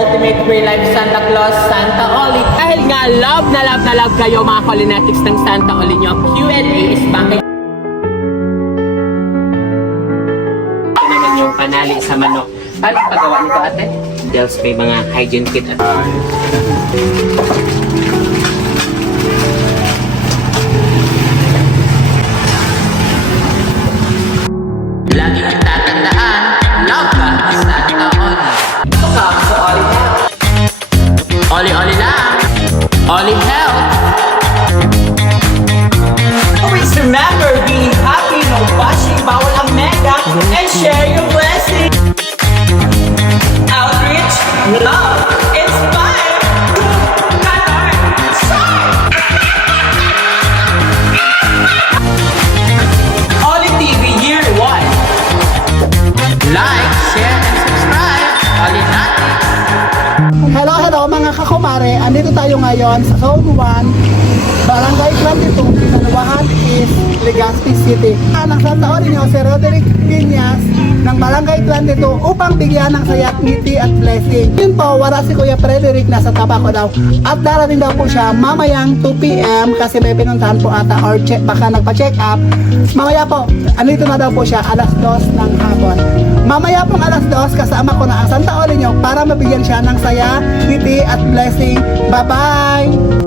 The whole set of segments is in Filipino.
ultimate real life Santa Claus, Santa Oli. Dahil nga love na love kayo mga Colinatics ng Santa Oli nyo, Q&A is back. Ito naman yung panali sa manok. Paano pagawa nito ate? Dahil may mga hygiene kit at lagi mong tatandaan, love ka sa Santa Oli. Ito ka sa Oli Health. Oli lang. Oli Health. Always remember, being happy, no bashing, bawal ang mega, and share your blessing. Outreach, love, inspire, ganon, shine. Oli TV Year 1. Like, share, and subscribe. Oli natin. Hello mga kakumare, andito tayo ngayon sa Zone 1, Barangay 22, Pinaluwahan East, Legazpi City. Ang Santa Oli nyo si Roderick Piñas ng Barangay 22 upang bigyan ng saya, ngiti at blessing. Yun po, wala si Kuya Frederick, nasa Tabaco daw. At darating daw po siya mamayang 2 PM kasi may pinuntahan po ata or baka nagpa-check up. Mamaya po, andito na daw po siya alas 2 ng hapon. Mamaya pong alas 2 kasama ko na ang Santa Oli nyo para mabigyan siya ng saya, ngiti at blessing. Bye-bye!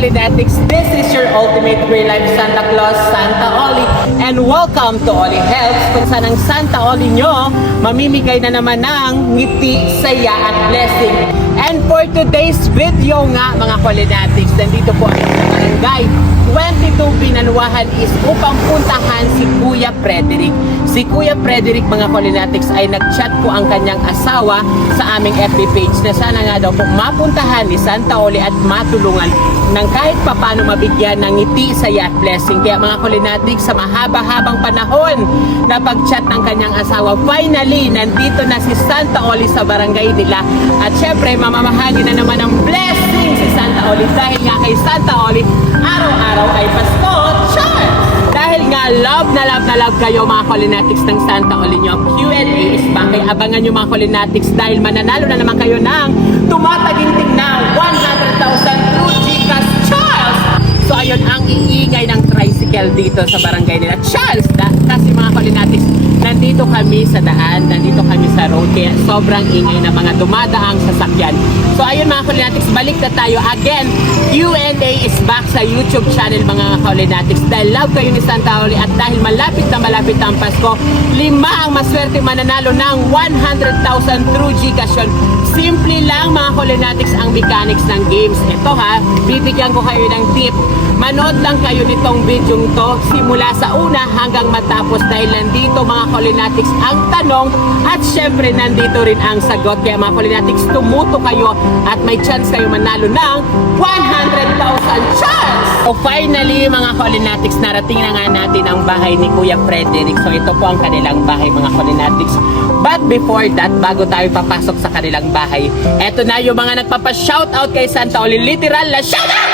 Colinatics. This is your ultimate real life Santa Claus, Santa Oli, and welcome to Oli Health, kung saan ang Santa Oli nyo mamimigay na naman ng ngiti, saya at blessing. And for today's video nga mga Colinatics, nandito po ang barangay 22 Pinaluwahan is upang puntahan si Kuya Frederick. Si Kuya Frederick mga Colinatics ay nag-chat po ang kanyang asawa sa aming FB page na sana nga daw po mapuntahan ni Santa Oli at matulungan ng kahit papano mabigyan ng ngiti, saya at blessing. Kaya mga Colinatics, sa mahaba-habang panahon na pag-chat ng kanyang asawa, finally nandito na si Santa Oli sa barangay nila. At syempre mamamahagi na naman ng blessing si Santa Oli dahil nga kay Santa Oli araw-araw ay Pasko. Char! Dahil nga love na love kayo mga Colinatics ng Santa Oli nyo, Q&A is back. Kaya abangan nyo mga Colinatics dahil mananalo na naman kayo ng tumataginting na 100,000 through Gcash. Charles! So ayun ang iingay ng tricycle dito sa barangay nila. Charles! Kasi mga Colinatics, nandito kami sa daan, nandito kami sa road, kaya sobrang ingay na mga dumadaang sasakyan. So ayun mga Colinatics, balik na tayo again. Q&A is back sa YouTube channel mga Colinatics. Dahil love kayo ni Santa Oli at dahil malapit na ang Pasko, 5 ang maswerte mananalo ng 100,000 through Gcash. Simple lang mga Colinatics ang mechanics ng games. Ito ha, bibigyan ko kayo ng tip. Manood lang kayo nitong video to simula sa una hanggang matapos dahil nandito mga Colinatics ang tanong at syempre nandito rin ang sagot. Kaya mga Colinatics, tumuto kayo at may chance kayo manalo ng 100,000 chance! So finally mga Colinatics, narating na nga natin ang bahay ni Kuya Frederick. So ito po ang kanilang bahay mga Colinatics. But before that, bago tayo papasok sa kanilang bahay, eto na yung mga nagpapa-shoutout kay Santa Oli. Literal na shoutout!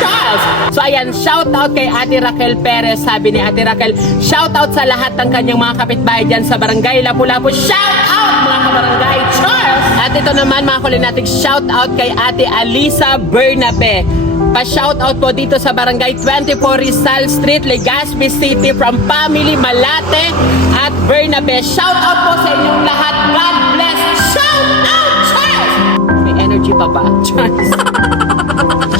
Charles! So ayan, shoutout kay Ate Raquel Perez. Sabi ni Ate Raquel, shoutout sa lahat ng kanyang mga kapitbahay dyan sa barangay Lapu-Lapu. Shoutout mga kabarangay! Charles! At ito naman mga Colinatics, shoutout kay Ate Alisa Bernabe. Pa-shoutout po dito sa Barangay 24 Rizal Street, Legazpi City from Family Malate at Bernabe. Shoutout po sa inyong lahat. God bless. Shoutout! Cheers! May energy pa ba? Cheers!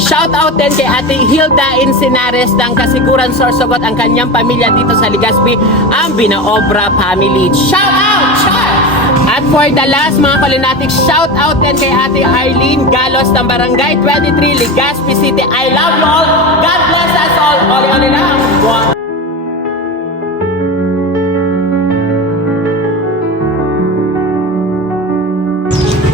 Shoutout din kay Ate Hilda Encinares ng Kasiguran Sorsogot, ang kanyang pamilya dito sa Legazpi, ang Binaobra family. Shoutout! Cheers! At for the last mga Kulinatics, shout out din kay Ate Arlene Galos ng Barangay 23, Legazpi City. I love you all. God bless us all. Oli-oli lang. Wow.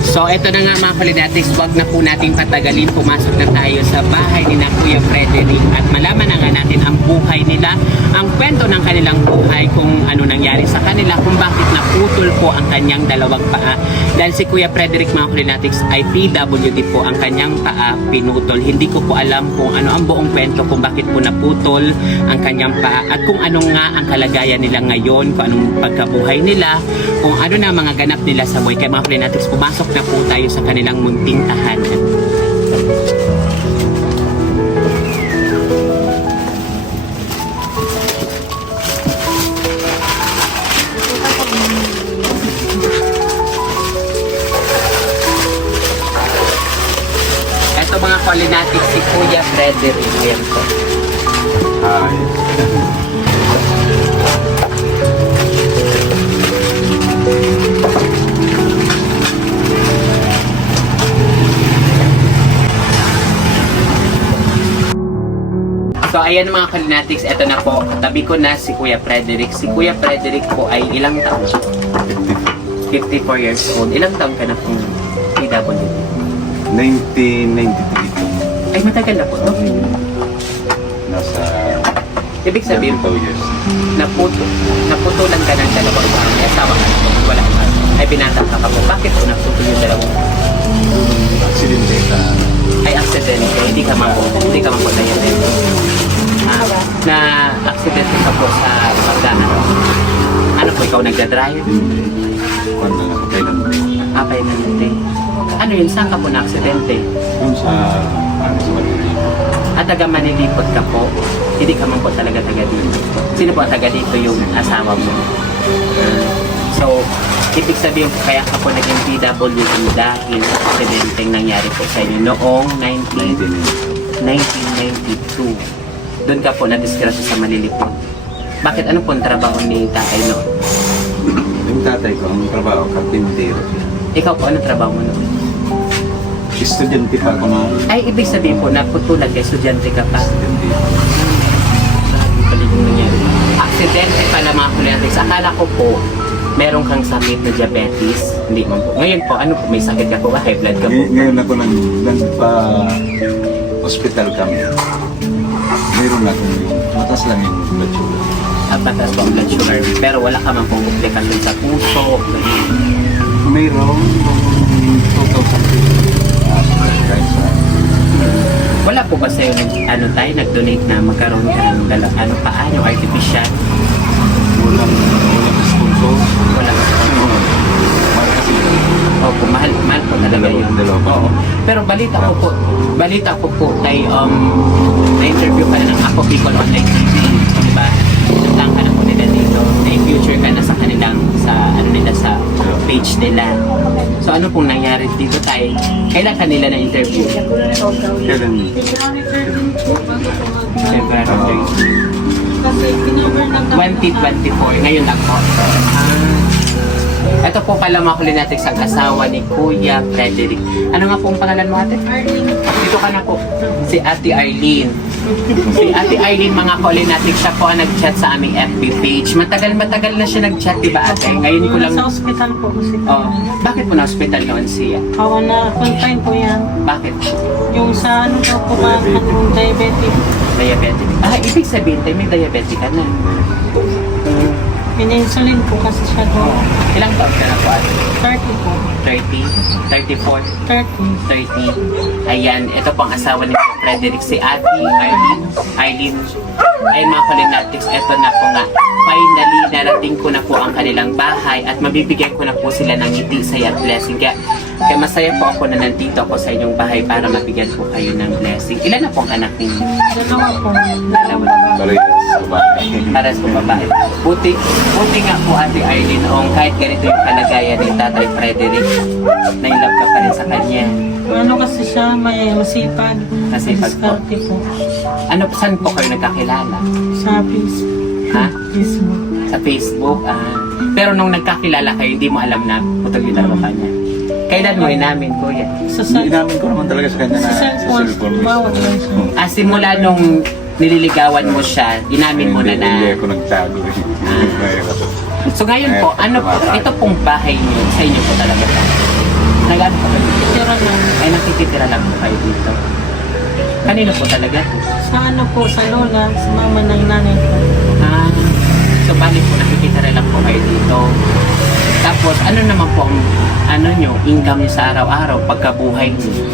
So ito na nga mga Kulinatics, wag na po nating patagalin, pumasok na tayo sa bahay ni na Kuya Frederick at malaman na nga natin ang buhay nila, ang kwento ng kanilang buhay, kung ano nangyari sa kanila, kung bakit naputol po ang kanyang dalawang paa. Dahil si Kuya Frederick mga Kulinatics ay PWD po, ang kanyang paa pinutol. Hindi ko po alam kung ano ang buong kwento, kung bakit po naputol ang kanyang paa at kung ano nga ang kalagayan nila ngayon, kung anong pagkabuhay nila, kung ano na mga ganap nila sa buhay. Kaya mga Kulinatics, pumasok na po tayo sa kanilang munting tahanan. Ito mga Kulinatics, si Kuya Frederick. Ayan po. Hi. So ayan mga Kulinatics, eto na po, tabi ko na si Kuya Frederick. Si Kuya Frederick po ay ilang taon? 54 years old. Ilang taon ka na pong PWD? 1993. Ay matagal na po to. Nasa Ibig sabihin po, 2 years. naputulan ka ng dalawang paa. May asawa ka na po, wala ka. Ay binata ka po. Bakit po naputol yung dalawang paa? Aksidente na Ay aksidente, hindi ka man po diabetic. Na aksidente ka po sa pagdaan. Ano po, ikaw nagdadrive? hindi. Ano na, kailan mo? Apay na hindi. Ano yun, saan ka po na aksidente? Yung sa Manila. At taga Manilipot ka po, hindi ka man po talaga taga dito. Sino po ang taga dito yung asawa mo? So, ibig sabihin po kaya ka po naging PWD dahil sa aksidenteng nangyari po sa inyo noong 1992. Doon ka po na-disgrasya sa Manilipot. Bakit? Ano po ang trabaho ni tatay noon? Yung tatay ko, ang trabaho, karpintero siya. Ikaw po, ano trabaho mo noon? Estudyante pa ako na. Ay, ibig sabihin po, naputulan kay estudyante ka pa. Estudyante. Grabe pala yung nangyari. Aksidente pala mga Kulinatics. Akala ko po, meron kang sakit na diabetes. Hindi man po. Ngayon po, ano po, may sakit ka po ba? High blood ka po? Ngayon ako nagpa-hospital kami. Meron akong yung matas lang yung blood sugar. Patas po ang blood sugar. Pero wala ka man pong komplikasyon sa puso. Mayroong 2,000 Wala po ba sa'yo nag-donate na magkaroon ka ng paano, artificial? walang sponsor. Wala ba? Mahal kasi Opo, mahal po talaga yun. Dalawa. Oo. Pero balita ko po kay na-interview ka na ng Ako Bicol Online TV, di ba? Nagtang ka na po nila dito, na-future ka na sa kanilang, sa page nila. So ano pong nangyari dito tayo? Kailan ka nila na-interview? kailan February 2024, ngayon lang po. Ito po pala mga Kulinatics, ang asawa ni Kuya Frederick. Ano nga po ang pangalan mo, ate? Arlene. Dito ka na po. Si Ate Arlene. Si Ate Arlene, mga Kulinatics, siya po ang nag-chat sa aming FB page. Matagal na siya nag-chat, di ba ate? Ngayon ko lang... Sa ospital po kasi. Oh, bakit po na-hospital noon siya? Ako na confine po yan. Bakit? Yung sa ano daw po ba, anong diabetic. Diabetic. Ah, ibig sabihin tayo may diabetic ka na. Pininsulin po kasi siya doon. Ilang taon ka na po ate? 30 po. 30? 34? 30. 30. Ayan, ito po ang asawa ni Frederick, si Ate Arlene. Ay mga Kulinatics, ito na po nga. Finally, narating ko na po ang kanilang bahay at mabibigyan ko na po sila ng ngiti, saya at blessing. Kaya Kaya masaya po ako na nandito ako sa inyong bahay para mabigyan po kayo ng blessing. Ilan na pong anak ninyo? Dalawa po. Dalawa. Parehas, babae. Para sa babae. Buti nga po Ate Arlene, kahit ganito yung kalagayan ni Tatay Frederick, na-inlove ka pa rin sa kanya. Ano kasi siya, may masipag. Masipag po. Diskarte po. Ano, saan po kayo nagkakilala? Sa Facebook. Ha? Facebook. Sa Facebook? Pero nung nagkakilala kayo, hindi mo alam na putol yung dalawa kanya. Kailan mo inamin, kuya? Sa Inamin ko naman talaga sa kanya na Sa sa cellphone. cellphone. Bawat lang siya. Simula nung nililigawan mo siya, inamin mo na na... Hindi ako nagtago eh. Mahirap. So ngayon po, ano po, ito pong bahay niyo, sa inyo po talaga ba? Nag-ano po kayo? Tira lang. Ay, nakikitira lang po kayo dito. Kanino po talaga? Sa ano po, sa lola, sa mama ng nanay ko. So balik po, nakikitira lang po kayo dito. Tapos, ano naman po ang income niyo sa araw-araw, pagkabuhay niyo?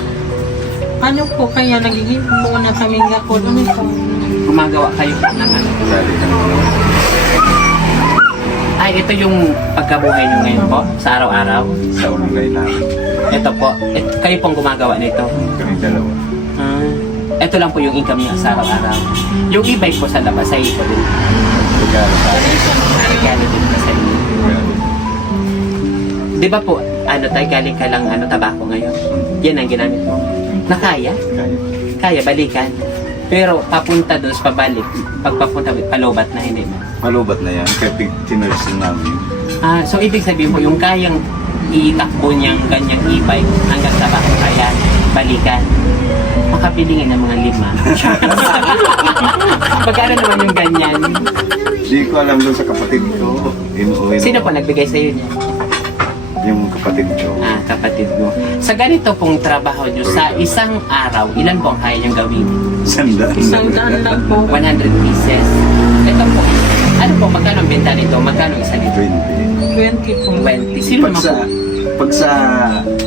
Ano po kaya, nagiging muna kaming gapon. Ano po? Gumagawa kayo po ng ano? Sali ka naman. Ay, ito yung pagkabuhay niyo ngayon po, sa araw-araw. Sa unang gayon namin. Ito po, kayo pong gumagawa nito. Kami dalawa. Ito lang po yung income niya sa araw-araw. Yung e-bike po sa labas, sa iyo po din. Regalo sa akin. Regalo din po sa inyo. Regalo. Di ba po, tayo galing ka lang tabako ngayon? Yan ang ginamit mo. Na kaya? Kaya. Kaya, balikan. Pero papunta doon sa pabalik, pagpapunta, palobat na hindi mo. Malubat na yan. Kaya tinurse namin. So ibig sabihin mo, yung kayang itakbo niyang ganyang e-bike hanggang sa bako kaya, balikan. Makapili nga ng mga 5. Pagkano naman yung ganyan? Hindi ko alam doon sa kapatid ko. Inuwi Sino po nagbigay sa iyo niya? Yung kapatid ko. Kapatid mo. Sa ganito pong trabaho nyo, sa isang araw, ilan po ang kaya niyong gawin? Sandaan. Isang daan lang po. 100 pieces. Ito po, ano po, magkano ang benta nito? Magkano isa nito? 20. 20 po. 20. Sino naman po? Pag sa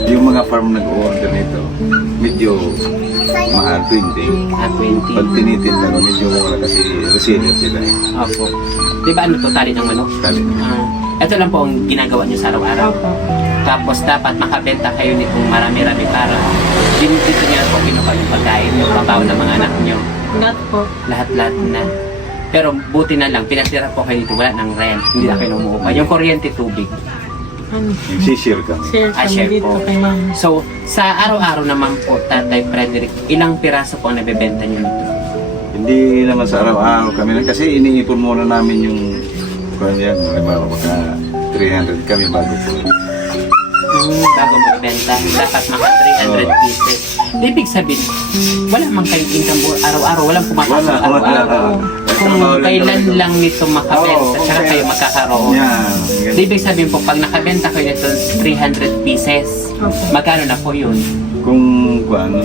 yung mga farm nag-order nito, medyo mahal, 20. 20. Pag tinitinda ko, medyo mura kasi reseller sila eh. Opo. Di ba ano to, tali ng manok? Kali. Ito lang po ang ginagawa nyo sa araw-araw. Opo. Tapos dapat makabenta kayo nitong marami-rami para dito nyo na po kinuha yung pagkain nyo, pabaw ng mga anak nyo. Lahat po. Lahat-lahat na. Pero buti na lang, pinatira po kayo dito, wala ng rent, hindi na kayo umuupa. Yung kuryente, tubig. Ano? Yung sishir kami. Share Share kami dito po. kay mama. So, sa araw-araw naman po, Tatay Frederick, ilang piraso po ang nabebenta nyo nito? Hindi naman sa araw-araw kami na kasi iniipon muna namin yung kung yan, halimbawa baka 300 kami bago po. Bago magbenta, dapat mga 300 pieces. Ibig sabihin, wala man kayong income araw-araw, walang pumapasok Wala. araw-araw. Kung kailan lang nito makabenta, tsaka kayo makakaroon. Yan. Ibig sabihin po, pag nakabenta kayo nito 300 pieces, Okay. magkano na po yun? Kung ano,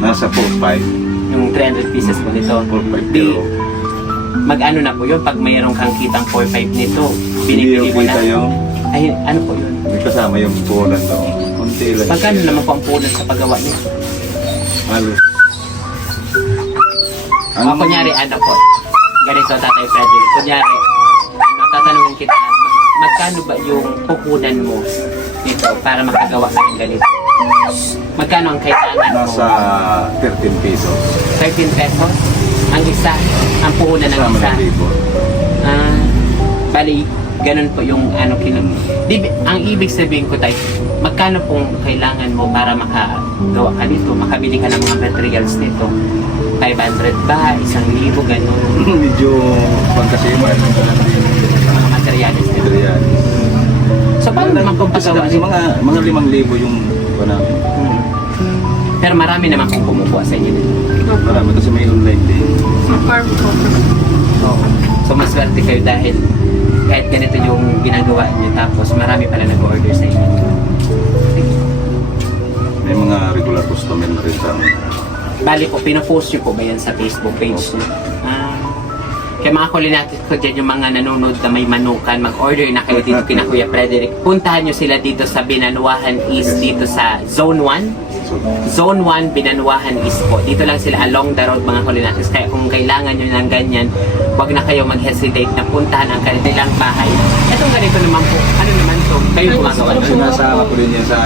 nasa 4-5. Yung 300 pieces po nito. 4-5 Di, pero mag-ano na po yun, pag mayroong kang kitang 4-5 nito, hindi binibili yung mo na. kita yung Ay, ano po yun? may kasama yung punan doon. Kunti lang. Magkano naman po ang punan sa paggawa nito? Halos. Kunyari, ano po, ganito Tatay Frederick, kunyari, tatanungin kita, magkano ba yung puhunan mo dito para makagawa ka ng ganito? Magkano ang kailangan mo? Nasa 13 pesos. 13 pesos? Ang isa, ang puhunan ng Kasama isa. ng labor. Bali, ganun po yung ang ibig sabihin ko tayo, magkano pong kailangan mo para makagawa ka nito, makabili ka ng mga materials nito? 500 ba? 1,000, ganun. Medyo pagkasiman ng Mga materials nito. material. So, paano naman kung pagawa Kasi nito? mga 5,000 yung namin. Pero marami naman kung kumukuha sa inyo nito. Marami kasi may online din. Sa farm po. So, mas swerte kayo dahil kahit ganito yung ginagawa niyo tapos marami pala nag-order sa inyo. May mga regular customer na rin sa amin. Bali po, pinopost niyo po ba yan sa Facebook page niyo? Kaya mga kulinatis ko dyan, yung mga nanonood na may manukan, mag-order na kayo dito kina Kuya Frederick. Puntahan nyo sila dito sa Binanuahan East, dito sa Zone 1. So, Zone 1, Binanuahan East po. Dito lang sila along the road mga kulinatis. Kaya kung kailangan nyo ng ganyan, huwag na kayo mag-hesitate na puntahan ang kanilang bahay. Itong ganito naman po, ano naman to? kayo gumagawa Kasi nun? nasama ko din yan sa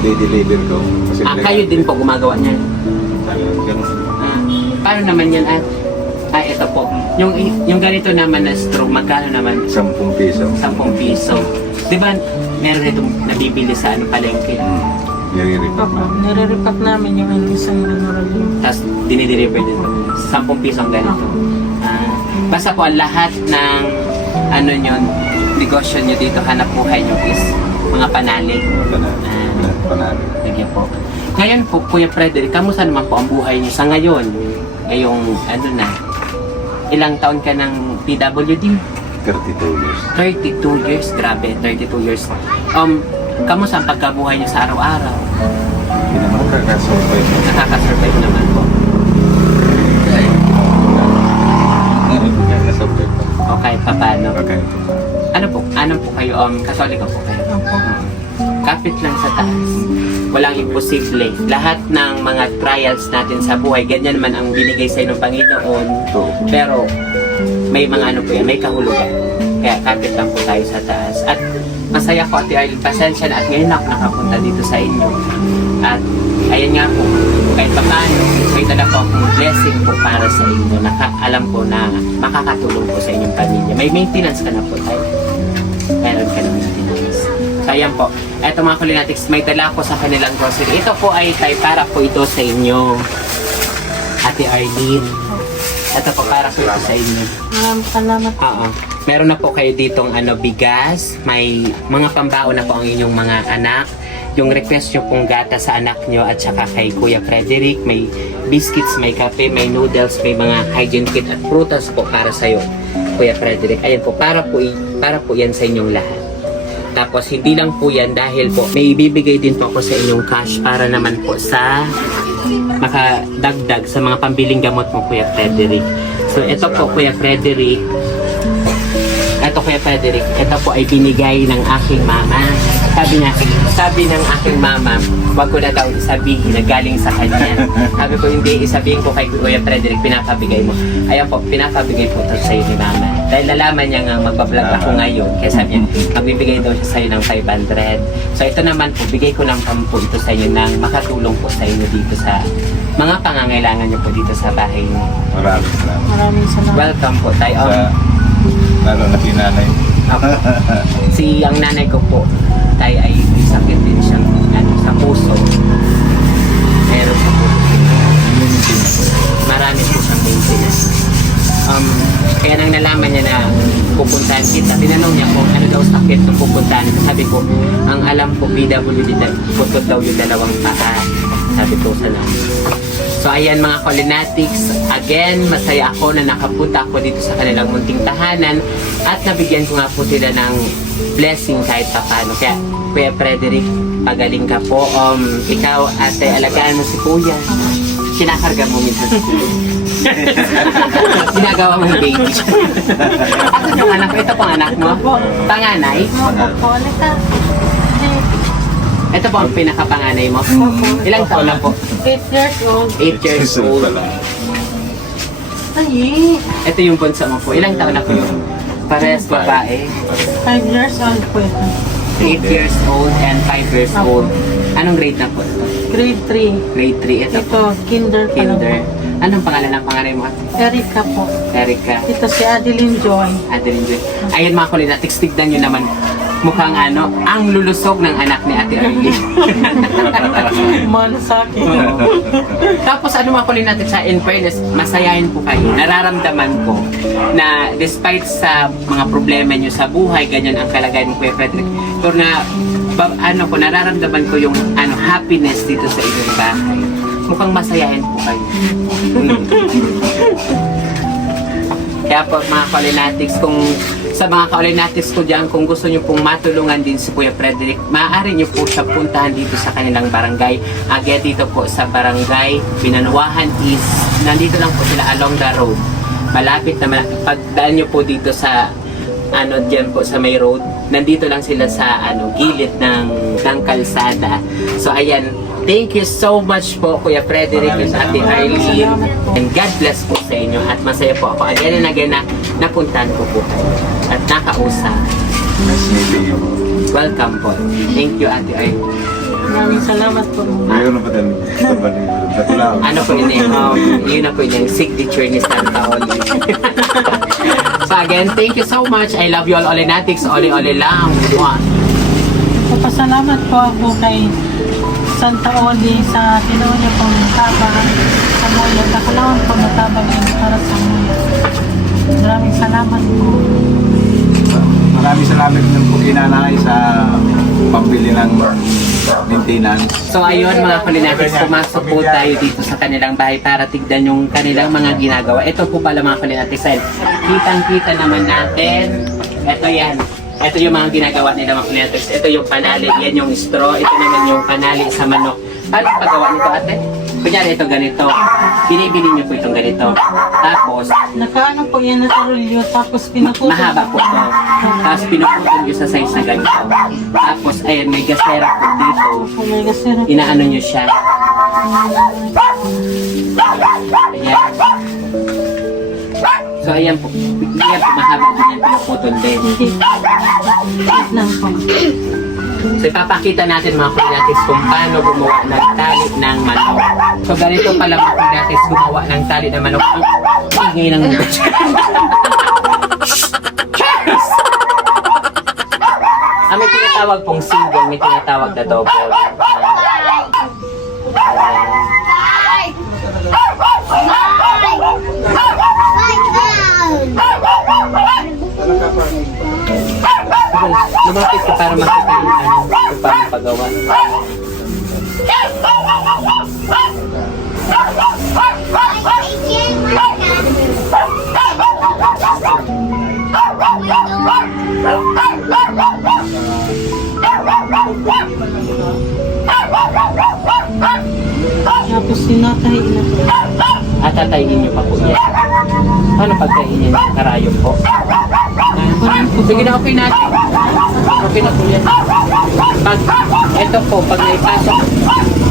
day-deliver ko. Kasi Kayo din po gumagawa niyan? Ganun. Paano naman yan at? Ito po. Yung ganito naman na straw, magkano naman? 10 piso. 10 piso. Di ba meron ito nabibili sa palengke? Nire-repack Opo, namin. nire-repack namin yung isang review. Tapos dinideliver din po. 10 piso ang ganito. Basta po ang lahat ng negosyo nyo dito, hanap buhay nyo is mga panalig. Panalo. Sige po. Ngayon po, Kuya Frederick, kamusta naman po ang buhay nyo sa ngayon? Ngayong ilang taon ka ng PWD? 32 years. 32 years, grabe, 32 years. Kamusta ang pagkabuhay niyo sa araw-araw? Hindi naman kakasurvive. Nakaka-survive naman po. Nakasurvive pa. Okay, paano? Okay. Ano po kayo? Katoliko po kayo? Opo. Kapit lang sa taas. Walang imposible. Lahat ng mga trials natin sa buhay, ganyan naman ang binigay sa inyo ng Panginoon. So, Pero may mga po yan, may kahulugan. Kaya kapit lang po tayo sa taas. At masaya ko, Ate Arlene, pasensya na at ngayon ako nakapunta dito sa inyo. At ayan nga po, kahit pa paano, may dala po akong blessing po para sa inyo. Alam ko na makakatulong po sa inyong pamilya. May maintenance ka na po tayo. Meron ka na maintenance. So ayan po, eto mga kulinatics, may dala ko sa kanilang grocery. Ito po ay para po ito sa inyo, Ate Arlene. Ito po para po ito sa inyo. Salamat. Oo. Meron na po kayo ditong bigas, may mga pambaon na po ang inyong mga anak. Yung request nyo pong gata sa anak nyo at saka kay Kuya Frederick, may biscuits, may kape, may noodles, may mga hygiene kit at prutas po para sa'yo, Kuya Frederick. Ayan po, para po yan sa inyong lahat. Tapos hindi lang po yan dahil po may ibibigay din po ako sa inyong cash para naman po sa makadagdag sa mga pambiling gamot mo, Kuya Frederick. So ito po, Kuya Frederick, ito po ay binigay ng aking mama. Sabi ng aking mama, wag ko na daw isabihin na galing sa kanya. Sabi ko, hindi, isabihin ko kay Kuya Frederick, pinapabigay mo. Ayan po, pinapabigay po ito sa'yo ni mama. Dahil nalaman niya nga magbablog ako ngayon, kaya sabi niya, magbibigay daw siya sa'yo ng 500. So ito naman po, bigay ko lang po ito sa inyo nang makatulong po sa inyo dito sa mga pangangailangan niyo po dito sa bahay niyo. maraming salamat. Maraming salamat. Welcome po tayo. Lalo na si nanay. Ang nanay ko po, tayo ay may sakit din siyang sa puso. Meron po marami po siyang maintenance. Kaya nang nalaman niya na pupuntahan kita, tinanong niya kung ano daw sakit nung pupuntahan. Sabi ko, ang alam ko PWD, putot daw yung dalawang paa. Sabi ko sa namin. So ayan mga Kulinatics, again, masaya ako na nakapunta ako dito sa kanilang munting tahanan at nabigyan ko nga po sila ng blessing kahit pa paano. Kaya Kuya Frederick, pagaling ka po. Ikaw, ate, alagaan mo si Kuya. Kinakarga mo minsan si Kuya. Ginagawa mo yung baby. At yung anak ko, ito pang anak mo? Panganay? Opo, Lita. Ito po ang pinakapanganay mo? Ilang taon na po? 8 years old. 8 years Isang old. pala. Ay, Ito yung bunso mo po. Ilang taon na po yun? Parehas babae. 5 years old po ito. 8 years old and 5 years old. Anong grade na po ito? Grade 3. Grade 3. Ito po. Ito, kinder pa lang Kinder. po. Anong pangalan ng panganay mo? Erika po. Erika. Ito si Adeline Joy. Adeline Joy. Ayun mga Kulinatics, tignan nyo naman. Mukhang ang lulusog ng anak ni Ate Arlene. Mahal sa akin. Oo. Tapos mga Kulinatics, in fairness, masayahin po kayo. Nararamdaman ko na despite sa mga problema nyo sa buhay, ganyan ang kalagayan mo, Kuya Frederick. Pero nararamdaman ko yung happiness dito sa inyong bahay. Mukhang masayahin po kayo. Kaya po mga Kulinatics, sa mga Kulinatics ko dyan, kung gusto nyo pong matulungan din si Kuya Frederick, maaari nyo po siya puntahan dito sa kanilang barangay. Again, dito po sa barangay Binanuahan East. Nandito lang po sila along the road. Malapit na pagdaan nyo po dito sa dyan po sa may road. Nandito lang sila sa gilid ng kalsada. So ayan, thank you so much po Kuya Frederick and Ate Arlene. And God bless po sa inyo. At masaya po ako again and again na napuntahan ko po kayo. At nakausap. Nice meeting you. Welcome po. Thank you, Ate Ay. Maraming salamat po. Ngayon na pa din. Ano po yun yun na po yung signature ni Santa Oli. So again, thank you so much. I love you all, Olinatics. Oli lang. Mwah. Papasalamat po ako kay Santa Oli sa tinuon niya pong tabang sa muya. Kakalawan po matabang yung para sa muya. Maraming salamat po. Maraming salamat din po kinanay sa pambili ng maintenance. So ayun mga Kulinatics, pumasok po tayo dito sa kanilang bahay para tignan yung kanilang mga ginagawa. Ito po pala mga Kulinatics, kitang-kita naman natin. Ito yan. Ito yung mga ginagawa nila mga Kulinatics. Ito yung panali, yan yung straw. Ito naman yung panali sa manok. Paano paggawa nito ate? Kunyari ito ganito. Binibili niyo po itong ganito. Tapos, Nakaano po yan na tarulyo tapos pinuputol. mahaba po ito. Tapos pinuputol nyo sa size na ganito. Tapos, ayan, may gasera po dito. May gasero. Inaano nyo siya. Ayan. So, ayan po. Ayan po, mahaba din yan pinuputol din. Hindi. Wait lang po. So, ipapakita natin mga Kulinatics kung paano gumawa ng tali ng manok. So, ganito pala mga Kulinatics gumawa ng tali ng manok. Ang ingay ng may tinatawag pong single, may tinatawag na double. Lumapit ka para makita yung kung paano pagawa. Tapos sinatay na po. At tatayin niyo pa po yan. Paano pagkainin yung karayom po? Sige na, okay natin. Okay na po yan. Pag, eto po, pag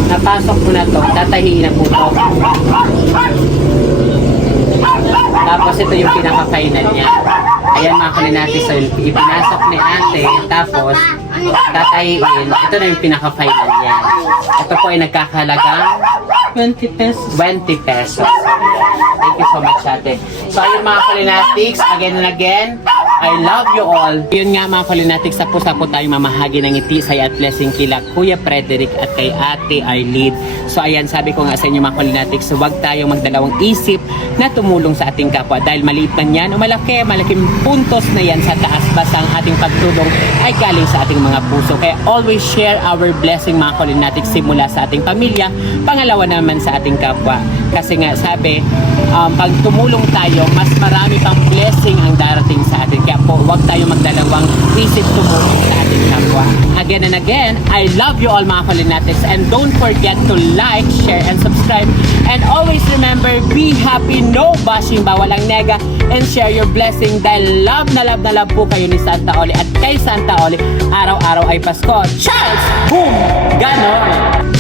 napasok mo na to, tatahiin na po to. Tapos ito yung pinaka-final niya. Ayan mga Kulinatics, so ipinasok ni ate, tapos tatahiin. Ito na yung pinaka-final niya. Ito po ay nagkakahalagang 20 pesos. 20 pesos. Thank you so much, ate. So, ayun mga Kulinatics, again and again, I love you all. Yun nga mga Kulinatics, tapos na po tayong mamahagi ng ngiti, saya at blessing kila Kuya Frederick at kay Ate Arlene. So, ayan, sabi ko nga sa inyo mga Kulinatics, huwag tayong magdalawang isip na tumulong sa ating kapwa. Dahil maliit man yan o malaki, malaking puntos na yan sa taas, basta ang ating pagtulong ay galing sa ating mga puso. Kaya always share our blessing mga Kulinatics simula sa ating pamilya, pangalawa naman sa ating kapwa. Kasi nga sabi, pag tumulong tayo, mas marami pang blessing ang darating sa atin. Kaya po, huwag tayo magdalawang isip tumulong sa ating kapwa. Again and again, I love you all mga Kulinatics, and don't forget to like, share, and subscribe. And always remember, be happy, no bashing, bawal ang nega, and share your blessing dahil love na love po kayo ni Santa Oli. At kay Santa Oli, araw-araw ay Pasko. Charles! Boom! Ganon!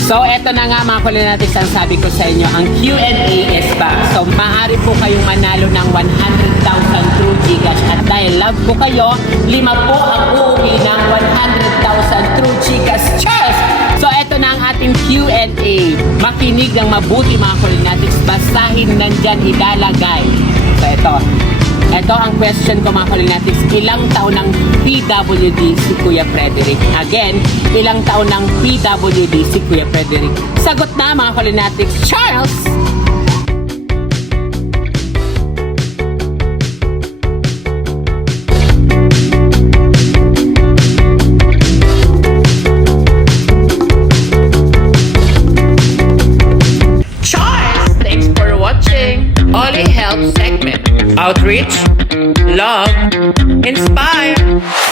So, eto na nga mga Kulinatics ang sabi ko sa inyo, ang Q&A is back. So, maaari po kayong manalo ng 100,000 through Gcash. At dahil love ko kayo, 5 po ang uuwi ng 100,000 through Gcash. Cheers! So, eto na ang ating Q&A. Makinig ng mabuti mga Kulinatics. Basahin nandyan ilalagay. So, ito ang question ko mga Kulinatics. Ilang taon ng PWD si Kuya Frederick? Again, ilang taon ng PWD si Kuya Frederick? Sagot na mga Kulinatics. Charles! Charles! Thanks for watching Oli Help segment. Outreach, love, inspire.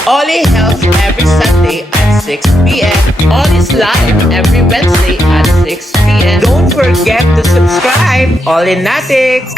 Oli helps every Sunday at 6 p.m. Oli's live every Wednesday at 6 p.m. Don't forget to subscribe. Olinatics!